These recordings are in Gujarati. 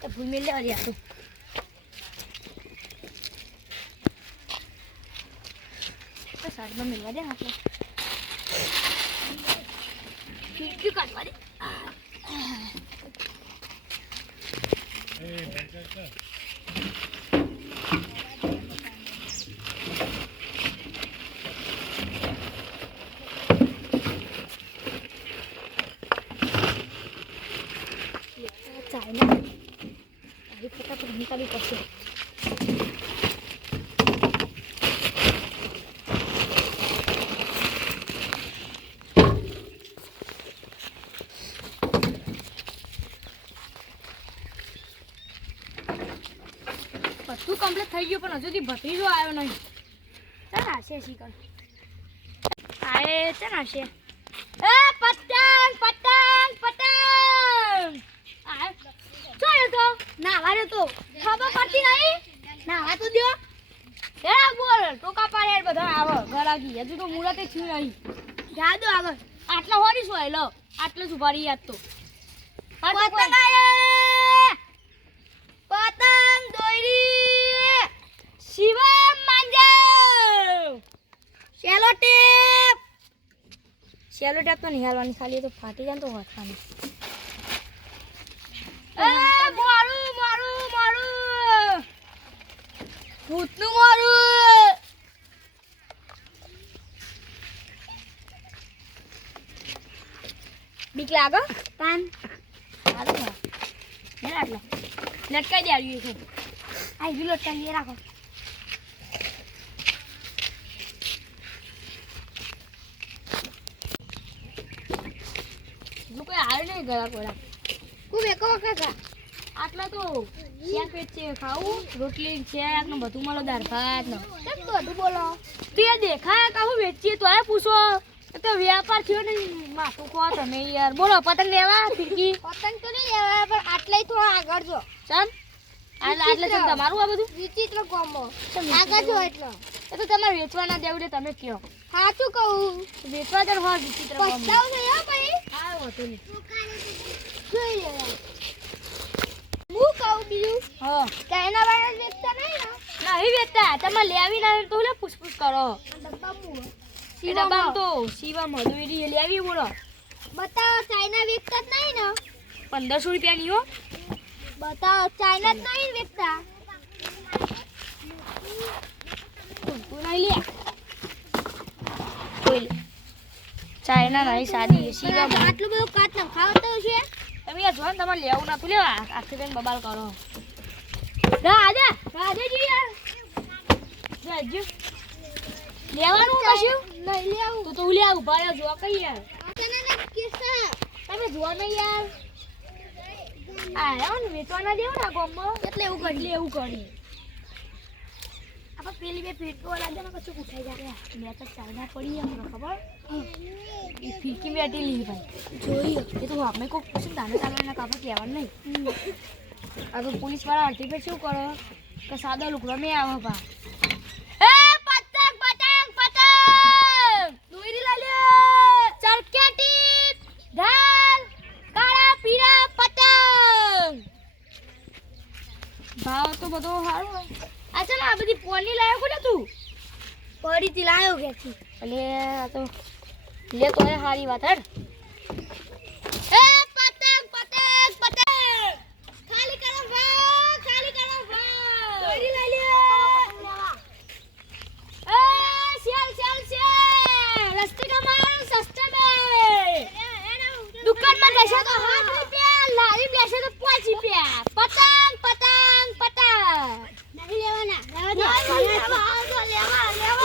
તો ભૂલ મેળ લેવા દે તો સાઈડમાં મેળવા દે આપણે ખીડકી કાઢવા દે ચાઇના આવી ફટાફટ નીકાળી પડશે બધું કમ્પ્લીટ થઈ ગયું પણ હજુ સુધી ભત્રીજો આવ્યો નહીં ચાલ આશે શીખર આએ ચાલ આશે એ પતંગ પતંગ પતંગ આ ચાલ તો નાવા તો ખબર પડતી નહીં નાવા તો દો એ બોલ ટોકા પાડે બધા આવો ઘર આગી હજુ તો મુરતે થયું નહીં જા દો આગળ આટલા હોરી સોય લો આટલે જ ઉભા રહી યાદ તો પતંગ આયે પતંગ દોરી શિવમ માંજાવ શેલો ટેપ તો નહીં હાલવાની ખાલી તો ફાટી જાય તો વાટવાની એ મારું મારું મારું ભૂતનું મારું બીક લાગો કાન સારું ને આટલા લટકાઈ દે આવ્યું છે આ બી લટકાઈ રાખો જો કોઈ આવે નહીં ગળા કોડા ખૂબ એકો કાકા આટલા તો શેર પેટ છે ખાવું રોટલી છે આટલું બધું મળો દાળ ભાત નો કેમ બધું બોલો તે દેખાય કાહું વેચીએ તો આ પૂછો તો વ્યાપાર થયો ને માથું ખો તમે યાર બોલો પતંગ લેવા ફિરકી પતંગ તો નહીં લેવા પણ આટલે થોડા આગળ જો ચાલ આટલે છે તમારું આ બધું વિચિત્ર કોમો આગળ જો એટલો એ તો તમારે વેચવાના દેવડે તમે કયો સાચું કહું વેચવા જર હોય વિચિત્ર કોમો પસ્તાવ છે હો ભાઈ હા હોતો નહીં જોઈ લે હું કહું બીજું હા ચાઇના વાળા વેચતા નહીં વેચતા તમે લેવી ના તો લે પૂછપૂછ કરો ડબ્બા મુ ડબ્બા તો શિવા મધુરી લેવી બોલો બતાવો ચાઇના વેચતા જ નહીં ને 1500 રૂપિયાની હો બતાવો ચાઇના જ નહીં વેચતા કોઈ નહીં લે કોઈ ચાઇના નહીં સાદી શિવા આટલું બધું કાચ ના ખાવતો છે તમે યાર જોન તમારે લેવું ના લેવા આખી બેન બબાલ કરો રાજાજી યાર રાજુ લેવાનું કશું નહીં લેવું તો લે ઉભા રહ્યો જો કઈ યાર તમે જો નહીં યાર આયો ને વેચવાના દેવ ના ગોમમાં એટલે એવું કરી આપણે પેલી બે પેટ્રોલ લાગે ને કશું ઉઠાઈ જાય મેં તો ચાલના પડી એમ ખબર એ ફીકી બેટી લીધી ભાઈ જોઈએ એ તો આપણે કોઈ પૂછીને દાને ચાલવાના કાપડ કહેવાનું નહીં આ તો પોલીસ વાળા અડધી પે શું કરો કે સાદા લુકડા મેં આવે પા ભાવ તો બધો સારો હોય આ ચાલ આ બધી પોની લાયો કોને તું પડી થી લાયો ક્યાંથી એટલે આ તો લે તો એ સારી વાત હે એ પતંગ પતંગ પતંગ ખાલી કરો પડી લઈ લે એ સેલ રસ્તે કા માલ સસ્તા મે દુકાન માં બેસે તો 8 રૂપિયા લારી બેસે તો 5 રૂપિયા પતંગ પતંગ પતંગ નહીં લેવાના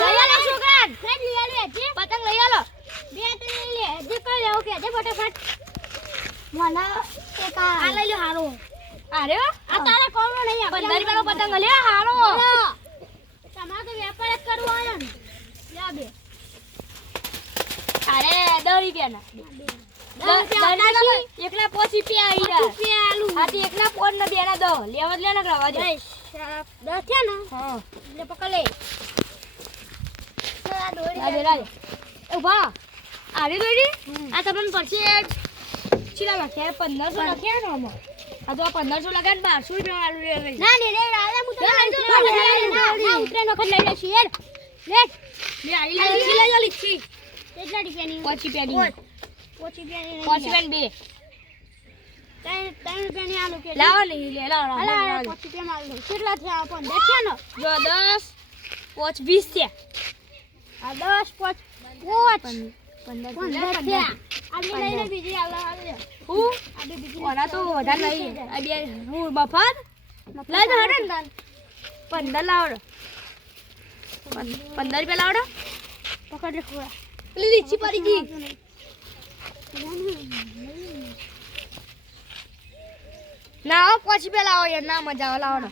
લેવા છોકરા ફેટ લઈ આલે પતંગ લઈ આલો બે તો લઈ લે જે કઈ લેવો કે જે ફટાફટ મને એક આ લઈ લે હારો અરે આ તારા કોનો નહીં આ 15 રૂપિયાનો પતંગ લે હારો તમારે તો વેપાર જ કરવો હોય ને લે બે અરે 10 રૂપિયાના એકલા 5 રૂપિયા આઈ એકલા 5 ને બેના 10 લેવા જ લે ને રવા દે 10 છે ને હા લે પકડ લે આ દોરી લે ઉભા આરે દોરી આ તમને પછી ચીલા લખ્યા 1500 લખ્યા ને આમાં આ તો 1500 લગાડ 1200 રૂપિયા આલુ રે લઈ ના ને રે આલા હું તો ના ઉતરે નખત લઈ લેશી યાર લે લે આઈ લઈ લીધી કેટલા રૂપિયાની પોચી પેડી પોચી રૂપિયાની પોચી પેન બે 3 રૂપિયાની આલુ કે લાવો ને લે લાવો અલા પોચી રૂપિયા આલુ કેટલા થયા 15 છે ને જો 10 પોચ 20 છે આ 10 પોચ 15 થયા આટલી લઈને બીજી આલા હું આડી બીજી ઓના તો વધારે નહીં આ બે હું બફાર લઈ તો હડે ને 15 લાવડો 15 રૂપિયા લાવડો પકડ લે ખોળા પેલી લીચી પડી ગઈ ના પોચી પે લાવો યાર ના મજા આવે લાવડો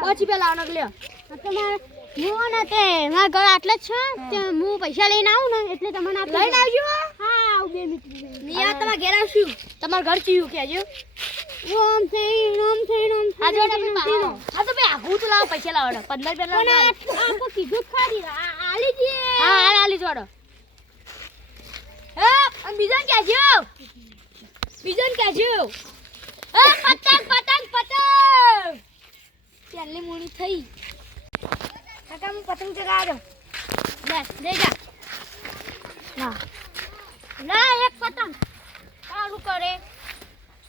પોચી પે લાવનો લ્યો આ તો મારે હું ને તે મારા ઘર આટલે જ છે તે હું પૈસા લઈને આવું ને એટલે તમને આપી લઈને આવજો હા આવું 2 મિનિટ નિયા તમાર ઘેર આવશું તમાર ઘર ચીયું કેજો ઓમ થઈ આ જો તમે પાવો આ તો બે આઘું તો લાવો પૈસા લાવડો 15 રૂપિયા લાવો આપકો કીધું જ ખાલી આલી જે હા હાલ આલી જોડો હે અને બીજાને કહેજો હે પતંગ ચાલી મોણી થઈ કાકા હું પતંગ ચગાડો લે દે જા ના એક પતંગ સારું કરે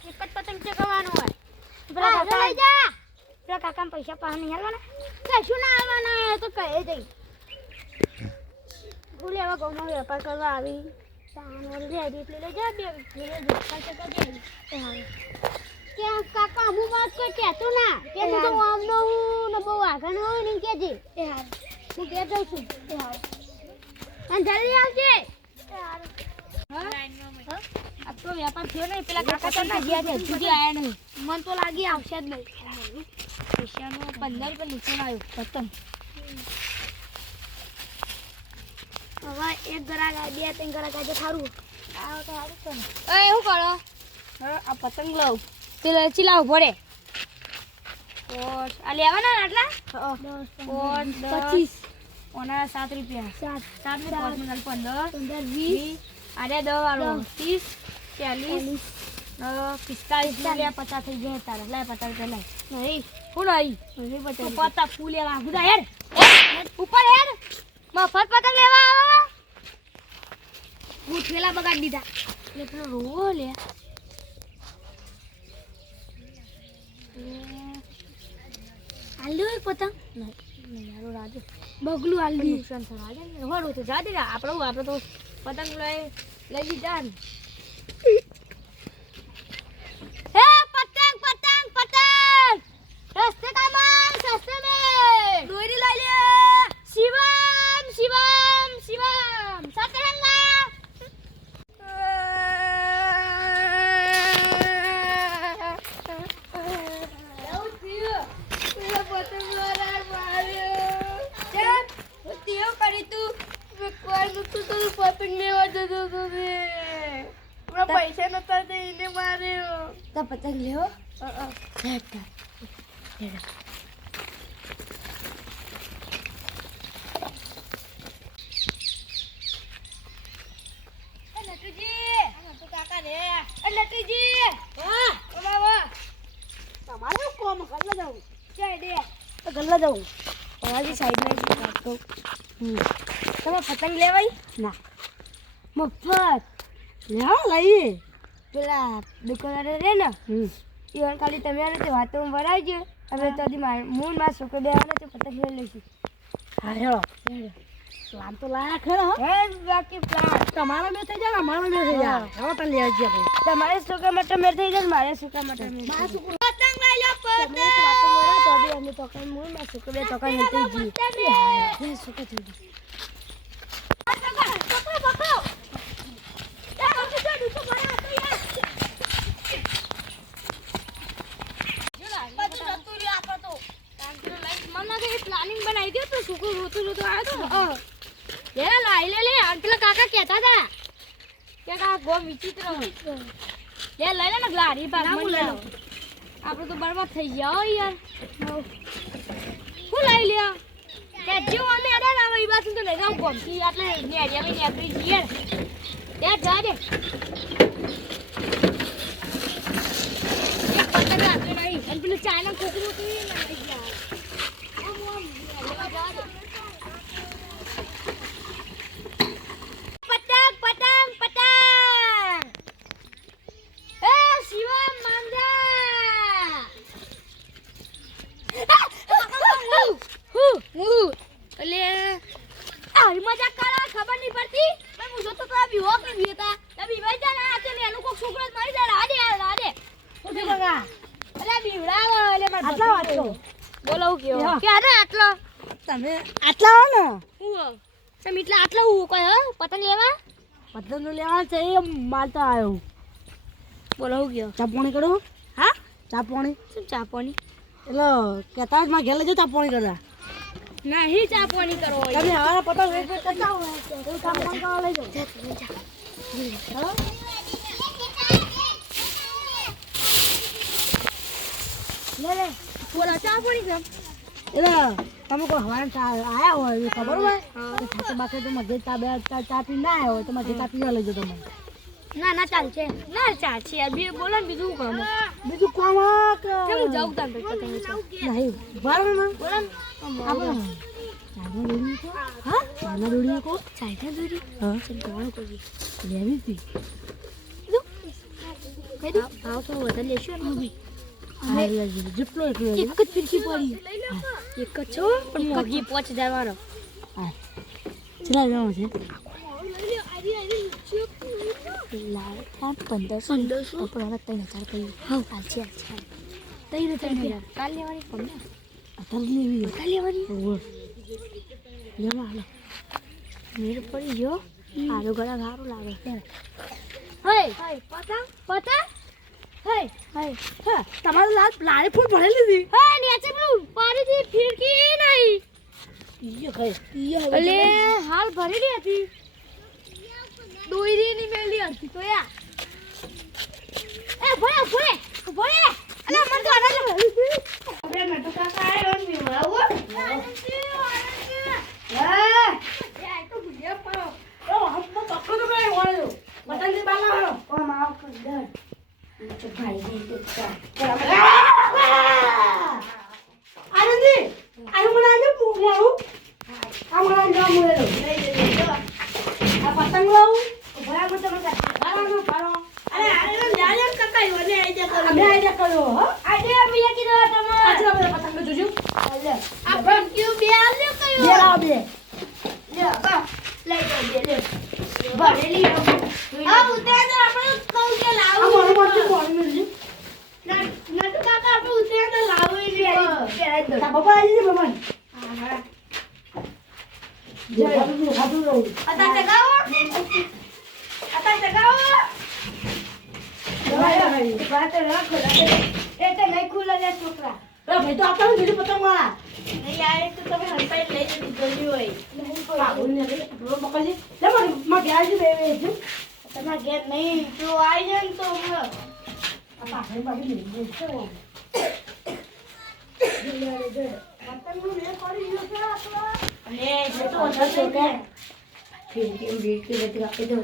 એક જ પતંગ ચગાવવાનો હોય પેલા કાકા લઈ જા પેલા કાકાને પૈસા પાહા નહીં હાલવાના કશું ના આવવાના તો કહે દઈ ભૂલે હવે ગોમાં વેપાર કરવા આવી સામાન વાળી રેડી એટલે લઈ જા બે ક્યાં કાકા અમુક વાત કોઈ કહેતો ના કે હું તો આમનો હું ને બહુ આગળ હોય ને કેજે એ હાલ હું ઘેર જાઉં છું એ હાલ અને જલ્દી આવજે આ તો વ્યાપાર થયો નહીં પેલા કાકા તો ના ગયા છે સુધી આયા નહીં મન તો લાગી આવશે જ નહીં પૈસાનો 15 રૂપિયા નીચે આવ્યો પતંગ હવે એક ગરાક આ બે ત્રણ ગરાક આજે થારું આવ તો હારું છે એ શું કરો આ પતંગ લઉં પેલા ચીલાવ ભરે પોટ આ લેવાના ને આટલા પોટ 25 ઓના 7 રૂપિયા 7 ને 5 ને 15 20 આરે 10 વાળો 30 40 45 લે 50 થઈ ગયા તારા લે 50 રૂપિયા લે નહીં હું નહીં 50 પતા ફૂલ લેવા ગુદા હેડ ઉપર હેડ મફત પતંગ લેવા આવો હું થેલા બગાડી દીધા એટલે પેલો રોવો લે આલુ એક પતંગ નહીં યારો રાજે બગલું આલુ નુકસાન થવા રાજે હોડું તો જા દે આપણે તો પતંગ લઈ લીધા ને હે પતંગ રસ્તે કા માલ સસ્તે મે દોરી લઈ લે શિવમ સતરંગા પૈસા નતા દઈને માર્યો તો પતંગ લેવો તમારે કોમ ગલ્લા જાઉં ગલ્લા જવું અમારી સાઈડમાં તમે પતંગ લેવાય ના મફત લઈએ પેલા દુકાનદારે રે ને ઈવન ખાલી તમે આને તે વાતો ભરાવજો હવે તો મૂળ માં છોકરો બે આવે તો પતંગ લઈ લઈશું હા હેળો પ્લાન તો લાયા ખરો હે બાકી પ્લાન તમારો મેં થઈ જાય અમારો મેં થઈ જાય હવે તો લઈ આવજે ભાઈ તમારે છોકરા માટે મેં થઈ જાય મારે છોકરા માટે મારા છોકરા પતંગ લઈ લો તમે વાતો ભરા તો બી અમે તો કઈ મૂળ માં છોકરો બે તો કઈ નથી જી છોકરા થઈ ગઈ પ્લાનિંગ બનાવી દે તો છોકરો રોતું આવ્યો તો લે પેલા કાકા કહેતા હતા કે આ ગોમ વિચિત્ર હોય લઈ લે ને ગ્લારી પાક આપણે તો બરબાદ થઈ ગયા યાર હું લઈ લ્યો કે જો અમે અડા લાવ ઈ બાજુ તો લઈ જાવ ગમતી એટલે નેડિયા નેકરી જીએ ત્યાં જા દે એક પતંગ બોલો હું કેવો હા. ક્યારે આટલો તમે આટલા આવો ને હું તમે એટલે આટલો હું કોઈ હ પતંગ લેવા પતંગ લેવા છે એ માલ તો આવ્યો બોલો હું કેવો ચા પાણી કરો હા ચા પાણી શું ચા પાણી એટલે કહેતા જ માં ઘેર લેજો ચા પાણી કરતા નહીં ચા પાણી કરો તમે હવે પતંગ વેચ વેચ કરતા હો એવું ચા પાણી કરવા લઈ જાઓ ચાલો લે લે બોલો ચા પાણી કેમ એટલે તમે કોઈ હવારે આયા હોય એ ખબર હોય હા. કે સાથે બાકી તો મધે ચા પી ના આવ્યો હોય તો મધે ચા પીવા લઈ જાઓ તમે ના ના ચાલશે ના ચાલશે યાર બે બોલો ને બીજું શું કામ બીજું કામ આ કે કેમ હું જાઉં તાન પતંગ લેવા? નહીં બરાબર ને બોલો ને આપણે ચાના દોરી કો હા ચાના દોરી કો ચાઇના દોરી હા ચલ કોણ કોઈ લેવી હતી કઈ દે ભાવ તો વધારે લેશું ને બી હા લેવી જેટલો એટલો એક જ ફિરકી પડી એક જ છો પણ મોગી 5000 વાળો હા ચલા લેવાનો છે લાલ આ 1500 પણ હવે 3000 કહ્યું હા ચાલશે ચાલ 3000 કાલ લેવાની પણ અત્યારે લેવી કાલ લેવાની ઓહો લેવા હાલો મેર પડી ગયો આરો ગળા સારું લાગે હે પતંગ પતંગ હે હા તમારે લારી ફૂલ ભરેલી હતી હે નીચે પેલું પાણીથી ફિરકી નહીં ઈયો કઈ અલે હાલ ભરેલી હતી દોઈરીની મેલી હતી તો યાર એ ભરે ભરે ભરે અલે મન તો આના આપણે નટુ કાકા આયો ને વિવાવો હા એ તો ભૂલ્યા પાડો ઓ હમ તો પકડો તો ભાઈ વાળો પતંગ થી બાલા હાલો ઓ માવ કદર તો ભાઈ દે તો આનંદી આયુ મને આજે મારું આ મને ના મળેલો આ પતંગ લાવું ભયા મત તમે કાઢો પાડો અરે અરે લ્યા કાકા યોને આઈડિયા કરો અમે આઈડિયા કરો હો આઈડિયા મિયા કીધો તમે આજે આપણે પતંગ જોજો આપણે ક્યુ બે આલ્યો કયો બે લાવ બે લે બા લઈ જાઓ બે લે ભરેલી આ ઉતાર આપણે કહું કે આ લાવો મારું મત કોણ મિલજી નટુ કાકા આપણે ઉતાર તો લાવો લે તા બાબા આવી છે મમન હા જય હાથું રહું અતા ચગાવો અતા ચગાવો વાત રાખો એ તો નહીં ખુલે લે છોકરા ભાઈ તો આપતા ને બીજું પતંગ વાળા નહીં આવે તો તમે હંપાઈ લઈ જતી જલ્દી હોય નહીં કોઈ પાગલ ને રો પકડી લે માં ગયા છે બે બે છે તમારા ઘેર નહીં જો આવી જાય ને તો હમણાં આ પાછળ પાછી લઈ છે પતંગનું ને પડી ગયો છે આપણો અને એ તો વધારે છોકરા ફિર કેમ રેટ કે બધી આપી દો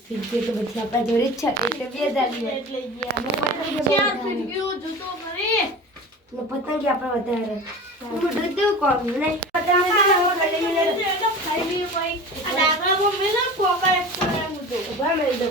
ફિરકી તો બધી આપણા જોડે જ છે એટલે 2000 એટલે ગયા ફિરકીઓ જૂતો કરે પતંગ આપણે વધારે બધું કોમ નહીં પતંગ ખાલી ભાઈ આ ડાગરામાં મેલો પોકા એક તો એમ તો ઉભા મેલ દો